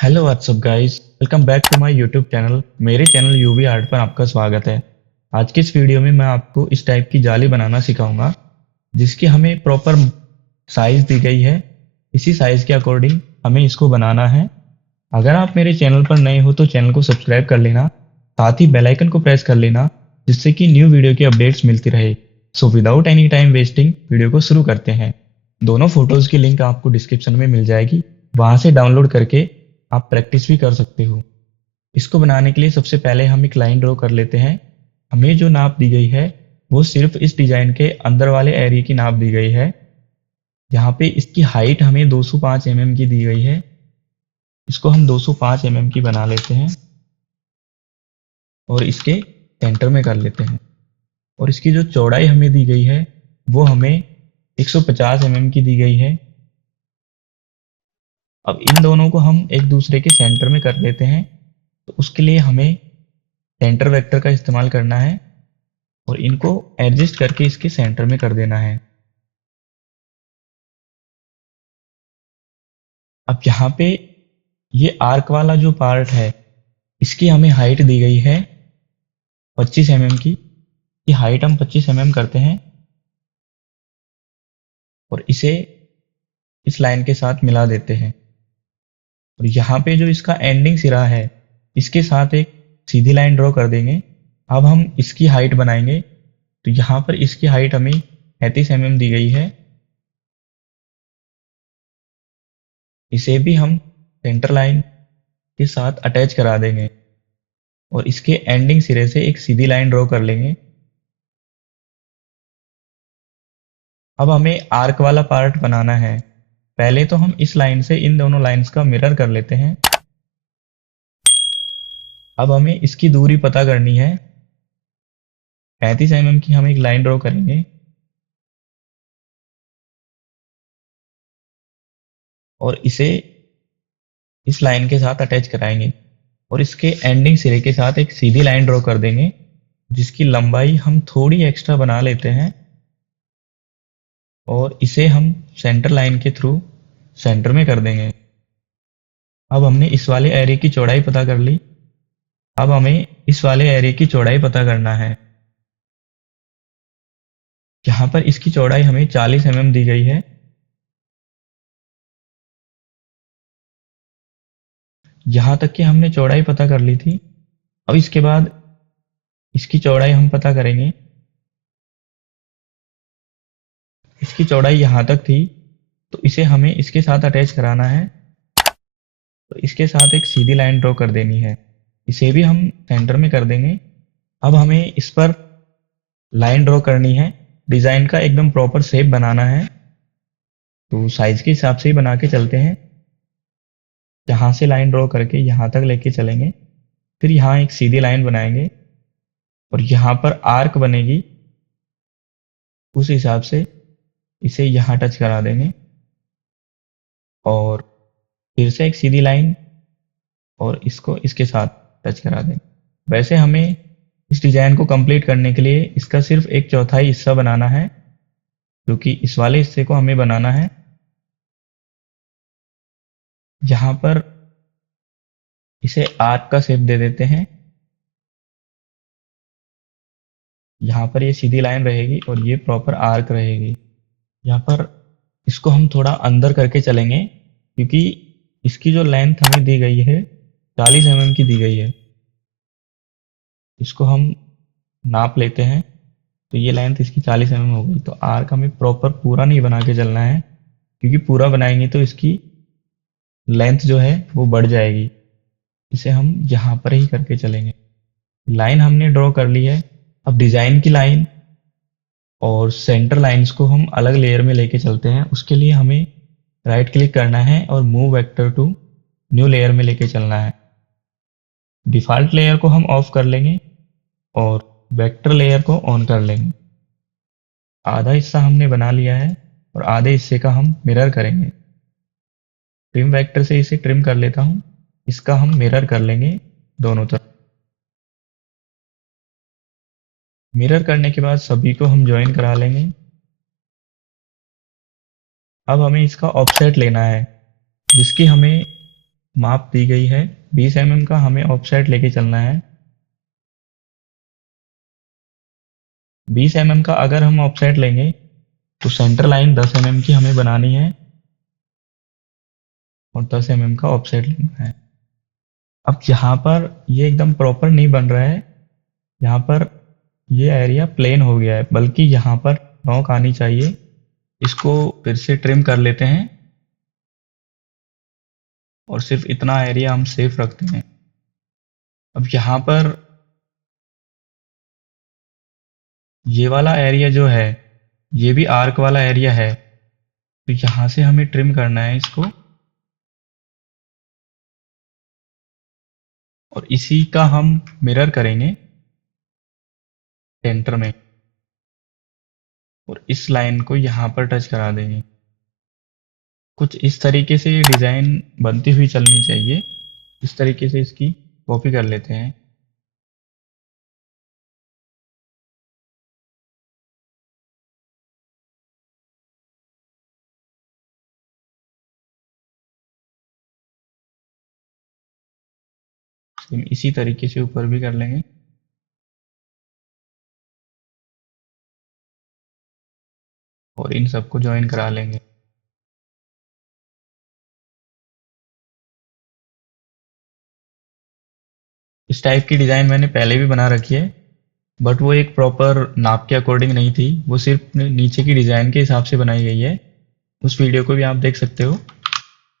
Hello whatsapp guys, welcome back to my YouTube channel. मेरे channel UV art पर आपका स्वागत है। आज की इस वीडियो में मैं आपको इस टाइप की जाली बनाना सिखाऊंगा जिसकी हमें प्रॉपर साइज दी गई है। इसी साइज के अकॉर्डिंग हमें इसको बनाना है। अगर आप मेरे चैनल पर नए हो तो चैनल को सब्सक्राइब कर लेना, साथ ही बेल आइकन को प्रेस कर लेना जिससे कि न्यू वीडियो की अपडेट्स मिलती रहे। So without any time wasting video को शुरू करते हैं। दोनों फोटोज की लिंक आपको डिस्क्रिप्शन में मिल जाएगी, वहां से डाउनलोड करके आप प्रैक्टिस भी कर सकते हो। इसको बनाने के लिए सबसे पहले हम एक लाइन ड्रॉ कर लेते हैं। हमें जो नाप दी गई है वो सिर्फ इस डिजाइन के अंदर वाले एरिया की नाप दी गई है। यहाँ पे इसकी हाइट हमें 205 mm की दी गई है। इसको हम 205 mm की बना लेते हैं और इसके सेंटर में कर लेते हैं। और इसकी जो चौड़ाई हमें दी गई है वो हमें 150 mm की दी गई है। अब इन दोनों को हम एक दूसरे के सेंटर में कर लेते हैं। तो उसके लिए हमें सेंटर वेक्टर का इस्तेमाल करना है और इनको एडजस्ट करके इसके सेंटर में कर देना है। अब यहाँ पे ये आर्क वाला जो पार्ट है इसकी हमें हाइट दी गई है 25 mm की। ये हाइट हम 25 mm करते हैं और इसे इस लाइन के साथ मिला देते हैं। और यहाँ पे जो इसका एंडिंग सिरा है इसके साथ एक सीधी लाइन ड्रॉ कर देंगे। अब हम इसकी हाइट बनाएंगे। तो यहाँ पर इसकी हाइट हमें 35 mm दी गई है। इसे भी हम सेंटर लाइन के साथ अटैच करा देंगे और इसके एंडिंग सिरे से एक सीधी लाइन ड्रॉ कर लेंगे। अब हमें आर्क वाला पार्ट बनाना है। पहले तो हम इस लाइन से इन दोनों लाइंस का मिरर कर लेते हैं। अब हमें इसकी दूरी पता करनी है। 35 mm की हम एक लाइन ड्रॉ करेंगे और इसे इस लाइन के साथ अटैच कराएंगे और इसके एंडिंग सिरे के साथ एक सीधी लाइन ड्रॉ कर देंगे जिसकी लंबाई हम थोड़ी एक्स्ट्रा बना लेते हैं और इसे हम सेंटर लाइन के थ्रू सेंटर में कर देंगे। अब हमने इस वाले एरिया की चौड़ाई पता कर ली। अब हमें इस वाले एरिया की चौड़ाई पता करना है। यहाँ पर इसकी चौड़ाई हमें 40 mm दी गई है। यहाँ तक कि हमने चौड़ाई पता कर ली थी। अब इसके बाद इसकी चौड़ाई हम पता करेंगे। इसकी चौड़ाई यहाँ तक थी तो इसे हमें इसके साथ अटैच कराना है। तो इसके साथ एक सीधी लाइन ड्रॉ कर देनी है। इसे भी हम सेंटर में कर देंगे। अब हमें इस पर लाइन ड्रॉ करनी है। डिज़ाइन का एकदम प्रॉपर शेप बनाना है तो साइज के हिसाब से ही बना के चलते हैं। यहाँ से लाइन ड्रॉ करके यहाँ तक लेके चलेंगे, फिर यहाँ एक सीधी लाइन बनाएंगे और यहाँ पर आर्क बनेगी। उस हिसाब से इसे यहाँ टच करा देंगे और फिर से एक सीधी लाइन और इसको इसके साथ टच करा देंगे। वैसे हमें इस डिज़ाइन को कंप्लीट करने के लिए इसका सिर्फ एक चौथाई हिस्सा बनाना है, क्योंकि इस वाले हिस्से को हमें बनाना है। यहाँ पर इसे आर्क का शेप दे देते हैं। यहाँ पर ये सीधी लाइन रहेगी और ये प्रॉपर आर्क रहेगी। यहाँ पर इसको हम थोड़ा अंदर करके चलेंगे क्योंकि इसकी जो लेंथ हमें दी गई है 40 mm की दी गई है। इसको हम नाप लेते हैं। तो ये लेंथ इसकी 40 mm हो गई। तो आर्क हमें प्रॉपर पूरा नहीं बना के चलना है, क्योंकि पूरा बनाएंगे तो इसकी लेंथ जो है वो बढ़ जाएगी। इसे हम यहाँ पर ही करके चलेंगे। लाइन हमने ड्रॉ कर ली है। अब डिज़ाइन की लाइन और सेंटर लाइंस को हम अलग लेयर में लेके चलते हैं। उसके लिए हमें राइट क्लिक करना है और move vector to new layer में लेके चलना है। डिफ़ॉल्ट लेयर को हम ऑफ कर लेंगे और वेक्टर लेयर को ऑन कर लेंगे। आधा हिस्सा हमने बना लिया है और आधे हिस्से का हम मिरर करेंगे। ट्रिम वेक्टर से इसे ट्रिम कर लेता हूँ। इसका हम मिरर कर लेंगे दोनों तरफ। मिरर करने के बाद सभी को हम ज्वाइन करा लेंगे। अब हमें इसका ऑफसेट लेना है जिसकी हमें माप दी गई है 20 mm का, हमें ऑफसेट लेके चलना है 20 mm का। अगर हम ऑफसेट लेंगे तो सेंटर लाइन 10 mm की हमें बनानी है और 10 mm का ऑफसेट लेना है। अब यहाँ पर ये एकदम प्रॉपर नहीं बन रहा है, यहाँ पर ये एरिया प्लेन हो गया है, बल्कि यहाँ पर नॉक आनी चाहिए। इसको फिर से ट्रिम कर लेते हैं और सिर्फ इतना एरिया हम सेफ रखते हैं। अब यहाँ पर ये वाला एरिया जो है ये भी आर्क वाला एरिया है, तो यहाँ से हमें ट्रिम करना है इसको और इसी का हम मिरर करेंगे सेंटर में और इस लाइन को यहाँ पर टच करा देंगे। कुछ इस तरीके से ये डिज़ाइन बनती हुई चलनी चाहिए। इस तरीके से इसकी कॉपी कर लेते हैं। इसी तरीके से ऊपर भी कर लेंगे। और इन सबको ज्वाइन करा लेंगे। इस टाइप की डिज़ाइन मैंने पहले भी बना रखी है, बट वो एक प्रॉपर नाप के अकॉर्डिंग नहीं थी, वो सिर्फ नीचे की डिज़ाइन के हिसाब से बनाई गई है। उस वीडियो को भी आप देख सकते हो,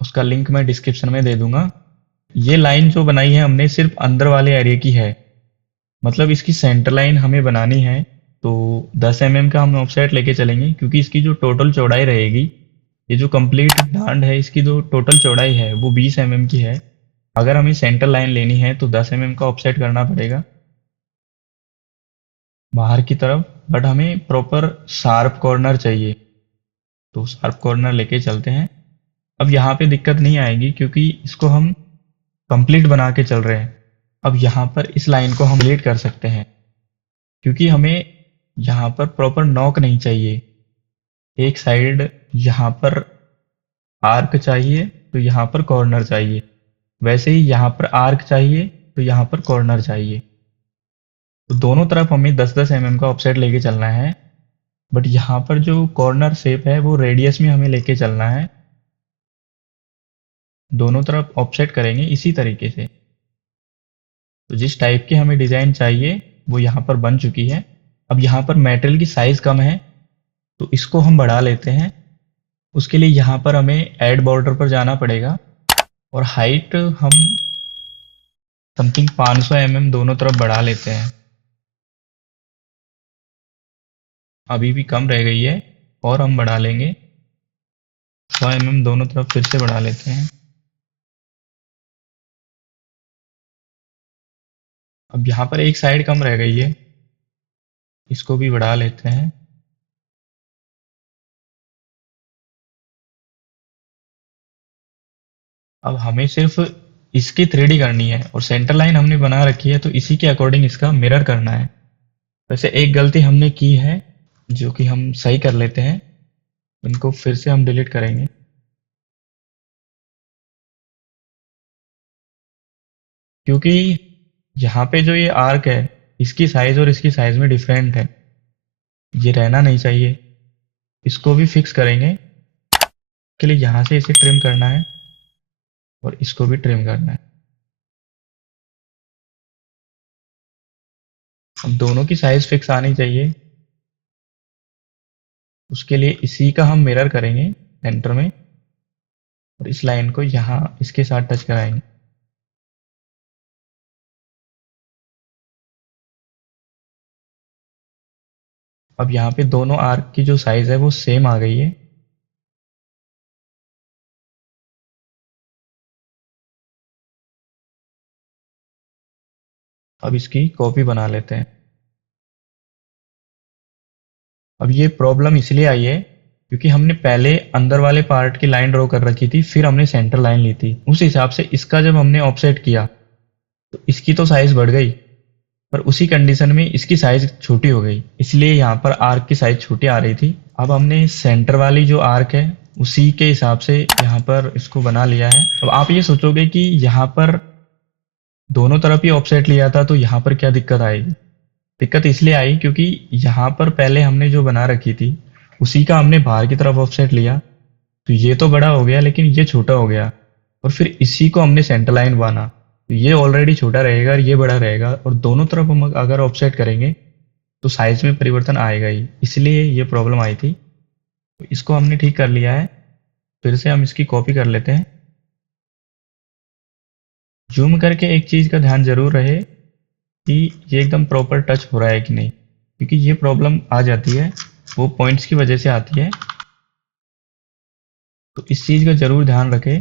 उसका लिंक मैं डिस्क्रिप्शन में दे दूंगा। ये लाइन जो बनाई है हमने सिर्फ अंदर वाले एरिया की है, मतलब इसकी सेंटर लाइन हमें बनानी है। तो 10 mm का हम ऑफसेट लेके चलेंगे, क्योंकि इसकी जो टोटल चौड़ाई रहेगी, ये जो कंप्लीट डांड है इसकी जो टोटल चौड़ाई है वो 20 mm की है। अगर हमें सेंटर लाइन लेनी है तो 10 mm का ऑफसेट करना पड़ेगा बाहर की तरफ, बट हमें प्रॉपर शार्प कॉर्नर चाहिए, तो शार्प कॉर्नर लेके चलते हैं। अब यहाँ पे दिक्कत नहीं आएगी क्योंकि इसको हम कंप्लीट बना के चल रहे हैं। अब यहाँ पर इस लाइन को हम कंप्लीट कर सकते हैं, क्योंकि हमें यहाँ पर प्रॉपर नॉक नहीं चाहिए। एक साइड यहाँ पर आर्क चाहिए तो यहाँ पर कॉर्नर चाहिए, वैसे ही यहाँ पर आर्क चाहिए तो यहाँ पर कॉर्नर चाहिए। तो दोनों तरफ हमें 10-10 mm का ऑफसेट लेके चलना है, बट यहाँ पर जो कॉर्नर शेप है वो रेडियस में हमें लेके चलना है। दोनों तरफ ऑफसेट करेंगे इसी तरीके से। तो जिस टाइप की हमें डिज़ाइन चाहिए वो यहाँ पर बन चुकी है। अब यहाँ पर मेटेरियल की साइज़ कम है तो इसको हम बढ़ा लेते हैं। उसके लिए यहाँ पर हमें ऐड बॉर्डर पर जाना पड़ेगा और हाइट हम समथिंग 500 mm दोनों तरफ बढ़ा लेते हैं। अभी भी कम रह गई है और हम बढ़ा लेंगे 100 mm दोनों तरफ फिर से बढ़ा लेते हैं। अब यहाँ पर एक साइड कम रह गई है, इसको भी बढ़ा लेते हैं। अब हमें सिर्फ इसकी 3D करनी है और सेंटर लाइन हमने बना रखी है, तो इसी के अकॉर्डिंग इसका मिरर करना है। वैसे एक गलती हमने की है जो कि हम सही कर लेते हैं, इनको फिर से हम डिलीट करेंगे। क्योंकि यहाँ पे जो ये आर्क है इसकी साइज और इसकी साइज में डिफरेंट है, ये रहना नहीं चाहिए। इसको भी फिक्स करेंगे, के लिए यहाँ से इसे ट्रिम करना है और इसको भी ट्रिम करना है। अब दोनों की साइज फिक्स आनी चाहिए, उसके लिए इसी का हम मिरर करेंगे सेंटर में और इस लाइन को यहाँ इसके साथ टच कराएंगे। अब यहाँ पे दोनों आर्क की जो साइज है वो सेम आ गई है। अब इसकी कॉपी बना लेते हैं। अब ये प्रॉब्लम इसलिए आई है क्योंकि हमने पहले अंदर वाले पार्ट की लाइन ड्रॉ कर रखी थी, फिर हमने सेंटर लाइन ली थी। उस हिसाब से इसका जब हमने ऑफसेट किया तो इसकी तो साइज बढ़ गई, पर उसी कंडीशन में इसकी साइज छोटी हो गई, इसलिए यहाँ पर आर्क की साइज छोटी आ रही थी। अब हमने सेंटर वाली जो आर्क है उसी के हिसाब से यहाँ पर इसको बना लिया है। अब आप ये सोचोगे कि यहाँ पर दोनों तरफ ही ऑफसेट लिया था तो यहाँ पर क्या दिक्कत आएगी। दिक्कत इसलिए आई क्योंकि यहाँ पर पहले हमने जो बना रखी थी उसी का हमने बाहर की तरफ ऑफसेट लिया, तो ये तो बड़ा हो गया लेकिन ये छोटा हो गया। और फिर इसी को हमने सेंटर लाइन बाना, तो ये ऑलरेडी छोटा रहेगा और ये बड़ा रहेगा, और दोनों तरफ हम अगर ऑफसेट करेंगे तो साइज में परिवर्तन आएगा ही, इसलिए ये प्रॉब्लम आई थी। तो इसको हमने ठीक कर लिया है। फिर से हम इसकी कॉपी कर लेते हैं। जूम करके एक चीज़ का ध्यान जरूर रहे कि ये एकदम प्रॉपर टच हो रहा है कि नहीं, क्योंकि ये प्रॉब्लम आ जाती है, वो पॉइंट्स की वजह से आती है। तो इस चीज़ का जरूर ध्यान रखें।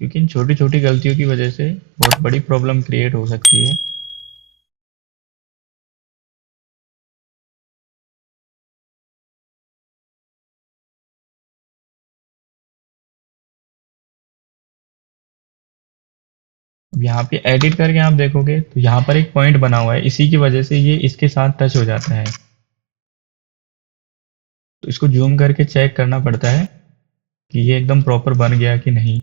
क्योंकि इन छोटी छोटी गलतियों की वजह से बहुत बड़ी प्रॉब्लम क्रिएट हो सकती है। अब यहाँ पे एडिट करके आप देखोगे तो यहाँ पर एक पॉइंट बना हुआ है, इसी की वजह से ये इसके साथ टच हो जाता है। तो इसको जूम करके चेक करना पड़ता है कि ये एकदम प्रॉपर बन गया कि नहीं।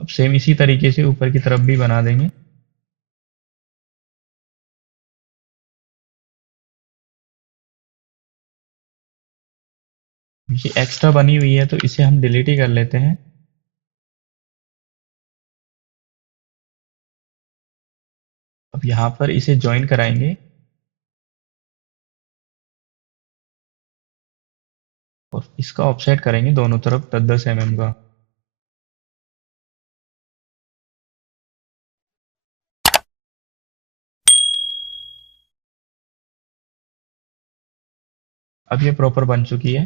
अब सेम इसी तरीके से ऊपर की तरफ भी बना देंगे। ये एक्स्ट्रा बनी हुई है तो इसे हम डिलीट ही कर लेते हैं। अब यहाँ पर इसे ज्वाइन कराएंगे और इसका ऑफसेट करेंगे दोनों तरफ 10-10 mm का। अब ये प्रॉपर बन चुकी है।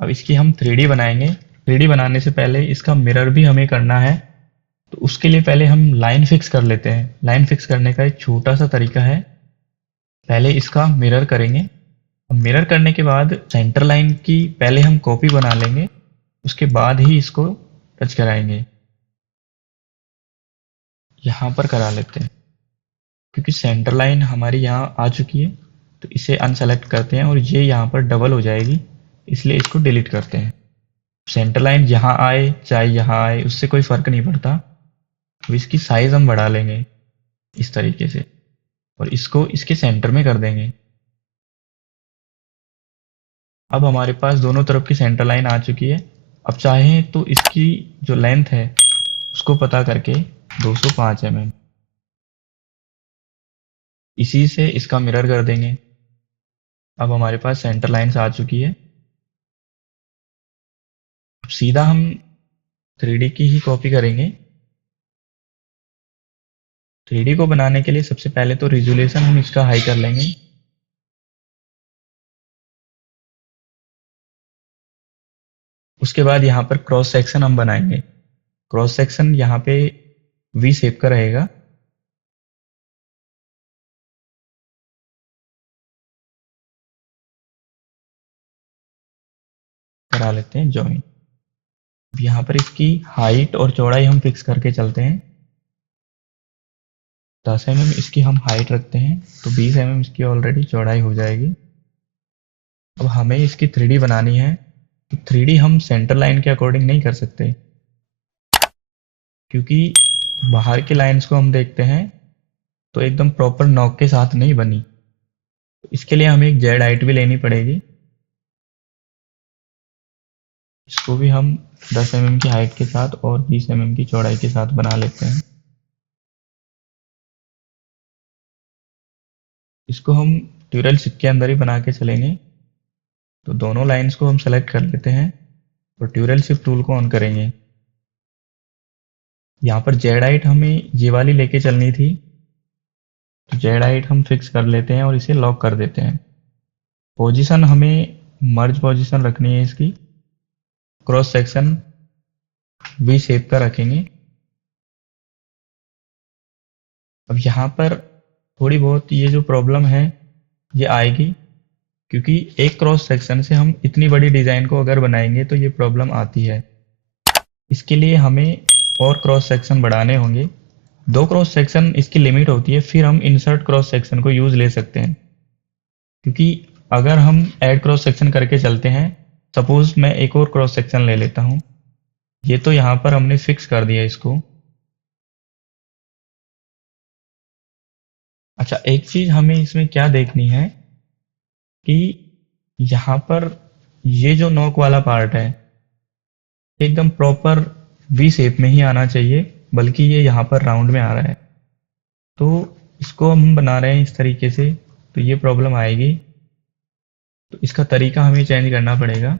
अब इसकी हम 3D बनाएंगे। 3D बनाने से पहले इसका मिरर भी हमें करना है, तो उसके लिए पहले हम लाइन फिक्स कर लेते हैं। लाइन फिक्स करने का एक छोटा सा तरीका है, पहले इसका मिरर करेंगे। अब मिरर करने के बाद सेंटर लाइन की पहले हम कॉपी बना लेंगे, उसके बाद ही इसको टच कराएंगे। यहाँ पर करा लेते हैं क्योंकि सेंटर लाइन हमारी यहाँ आ चुकी है, तो इसे अनसेलेक्ट करते हैं और ये यहाँ पर डबल हो जाएगी, इसलिए इसको डिलीट करते हैं। सेंटर लाइन यहाँ आए चाहे यहाँ आए उससे कोई फर्क नहीं पड़ता। अब इसकी साइज हम बढ़ा लेंगे इस तरीके से और इसको इसके सेंटर में कर देंगे। अब हमारे पास दोनों तरफ की सेंटर लाइन आ चुकी है। अब चाहें तो इसकी जो लेंथ है उसको पता करके 205 mm इसी से इसका मिरर कर देंगे। अब हमारे पास सेंटर लाइन्स आ चुकी है। अब सीधा हम 3D की ही कॉपी करेंगे। 3D को बनाने के लिए सबसे पहले तो रिजोल्यूशन हम इसका हाई कर लेंगे। उसके बाद यहाँ पर क्रॉस सेक्शन हम बनाएंगे। क्रॉस सेक्शन यहाँ पे वी शेप का रहेगा। करा लेते हैं ज्वाइन। यहाँ पर इसकी हाइट और चौड़ाई हम फिक्स करके चलते हैं। 10 mm इसकी हम हाइट रखते हैं तो 20 mm इसकी ऑलरेडी चौड़ाई हो जाएगी। अब हमें इसकी 3D बनानी है, तो 3D हम सेंटर लाइन के अकॉर्डिंग नहीं कर सकते, क्योंकि बाहर की लाइंस को हम देखते हैं तो एकदम प्रॉपर नॉक के साथ नहीं बनी। तो इसके लिए हमें एक जेड हाइट भी लेनी पड़ेगी। इसको भी हम 10 mm की हाइट के साथ और 20 mm की चौड़ाई के साथ बना लेते हैं। इसको हम ट्यूरल शिफ्ट के अंदर ही बना के चलेंगे। तो दोनों लाइंस को हम सेलेक्ट कर लेते हैं और ट्यूरल शिफ्ट टूल को ऑन करेंगे। यहाँ पर जेड हाइट हमें ये वाली लेके चलनी थी, तो जेड हाइट हम फिक्स कर लेते हैं और इसे लॉक कर देते हैं। पोजीशन हमें मर्ज पोजीशन रखनी है इसकी। क्रॉस सेक्शन वी शेप का रखेंगे। अब यहाँ पर थोड़ी बहुत ये जो प्रॉब्लम है ये आएगी, क्योंकि एक क्रॉस सेक्शन से हम इतनी बड़ी डिज़ाइन को अगर बनाएंगे तो ये प्रॉब्लम आती है। इसके लिए हमें और क्रॉस सेक्शन बढ़ाने होंगे। 2 क्रॉस सेक्शन इसकी लिमिट होती है, फिर हम इंसर्ट क्रॉस सेक्शन को यूज ले सकते हैं। क्योंकि अगर हम ऐड क्रॉस सेक्शन करके चलते हैं, सपोज मैं एक और क्रॉस सेक्शन ले लेता हूँ। ये तो यहाँ पर हमने फिक्स कर दिया इसको। अच्छा, एक चीज हमें इसमें क्या देखनी है कि यहाँ पर ये जो नोक वाला पार्ट है एकदम प्रॉपर वी शेप में ही आना चाहिए, बल्कि ये यहाँ पर राउंड में आ रहा है। तो इसको हम बना रहे हैं इस तरीके से, तो ये प्रॉब्लम आएगी। तो इसका तरीका हमें चेंज करना पड़ेगा।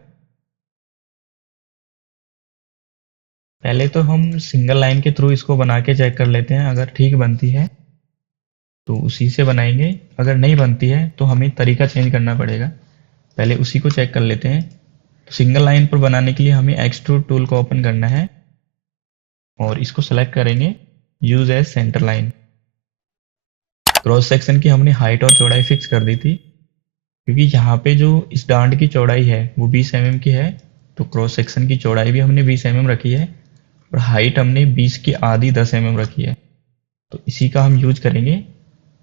पहले तो हम सिंगल लाइन के थ्रू इसको बना के चेक कर लेते हैं, अगर ठीक बनती है तो उसी से बनाएंगे, अगर नहीं बनती है तो हमें तरीका चेंज करना पड़ेगा। पहले उसी को चेक कर लेते हैं। तो सिंगल लाइन पर बनाने के लिए हमें एक्सट्रूड टूल को ओपन करना है और इसको सेलेक्ट करेंगे, use as center line. Cross section की हमने हाइट और चौड़ाई फिक्स कर दी थी, क्योंकि यहाँ पे जो इस डांड की चौड़ाई है वो 20 mm की है, तो क्रॉस सेक्शन की चौड़ाई भी हमने 20 mm रखी है और हाइट हमने 20 की आधी 10 mm रखी है। तो इसी का हम यूज करेंगे।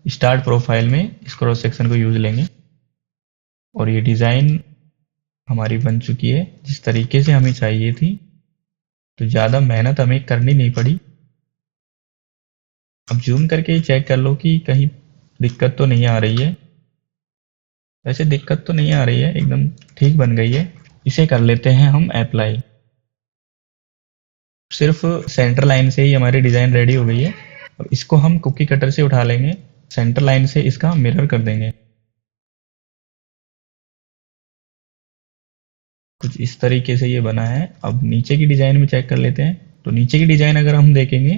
स्टार्ट प्रोफाइल में इस क्रॉस सेक्शन को यूज लेंगे और ये डिज़ाइन हमारी बन चुकी है जिस तरीके से हमें चाहिए थी। तो ज़्यादा मेहनत हमें करनी नहीं पड़ी। अब जूम करके चेक कर लो कि कहीं दिक्कत तो नहीं आ रही है। वैसे दिक्कत तो नहीं आ रही है, एकदम ठीक बन गई है। इसे कर लेते हैं हम अप्लाई। सिर्फ सेंटर लाइन से ही हमारी डिज़ाइन रेडी हो गई है। अब इसको हम कुकी कटर से उठा लेंगे, सेंटर लाइन से इसका मिरर कर देंगे। कुछ इस तरीके से ये बना है। अब नीचे की डिज़ाइन में चेक कर लेते हैं। तो नीचे की डिज़ाइन अगर हम देखेंगे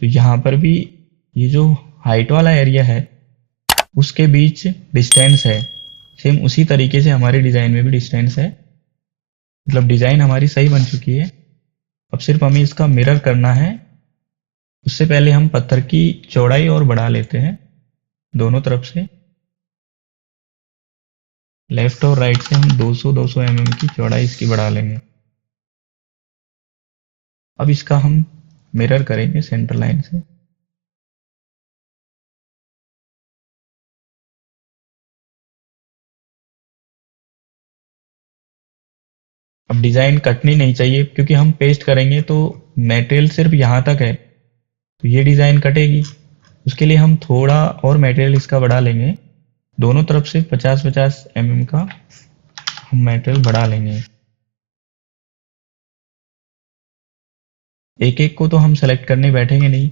तो यहाँ पर भी ये जो हाइट वाला एरिया है उसके बीच डिस्टेंस है, सेम उसी तरीके से हमारी डिज़ाइन में भी डिस्टेंस है। मतलब डिज़ाइन हमारी सही बन चुकी है। अब सिर्फ हमें इसका मिरर करना है। उससे पहले हम पत्थर की चौड़ाई और बढ़ा लेते हैं दोनों तरफ से। लेफ्ट और राइट से हम 200-200 mm की चौड़ाई इसकी बढ़ा लेंगे। अब इसका हम मिरर करेंगे सेंटर लाइन से। अब डिज़ाइन कटनी नहीं चाहिए, क्योंकि हम पेस्ट करेंगे तो मटेरियल सिर्फ यहाँ तक है, तो ये डिज़ाइन कटेगी। उसके लिए हम थोड़ा और मटेरियल इसका बढ़ा लेंगे। दोनों तरफ से 50-50 mm का हम मटेरियल बढ़ा लेंगे। एक एक को तो हम सेलेक्ट करने बैठेंगे नहीं।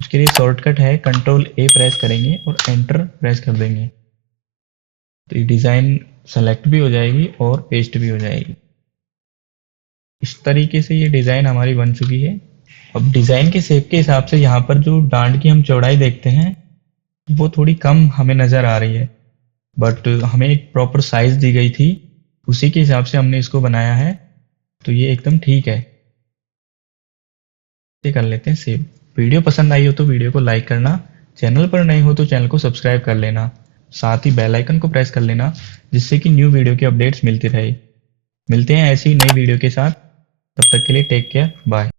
उसके लिए शॉर्टकट है, कंट्रोल ए प्रेस करेंगे और एंटर प्रेस कर देंगे, तो ये डिज़ाइन सेलेक्ट भी हो जाएगी और पेस्ट भी हो जाएगी। इस तरीके से ये डिज़ाइन हमारी बन चुकी है। अब डिज़ाइन के शेप के हिसाब से यहाँ पर जो डांड की हम चौड़ाई देखते हैं वो थोड़ी कम हमें नज़र आ रही है, बट हमें एक प्रॉपर साइज़ दी गई थी, उसी के हिसाब से हमने इसको बनाया है। तो ये एकदम ठीक है। ये कर लेते हैं सेव। वीडियो पसंद आई हो तो वीडियो को लाइक करना, चैनल पर नए हो तो चैनल को सब्सक्राइब कर लेना, साथ ही बेल आइकन को प्रेस कर लेना, जिससे कि न्यू वीडियो की अपडेट्स मिलती रहे। मिलते हैं ऐसी ही नई वीडियो के साथ, तब तक के लिए टेक केयर, बाय।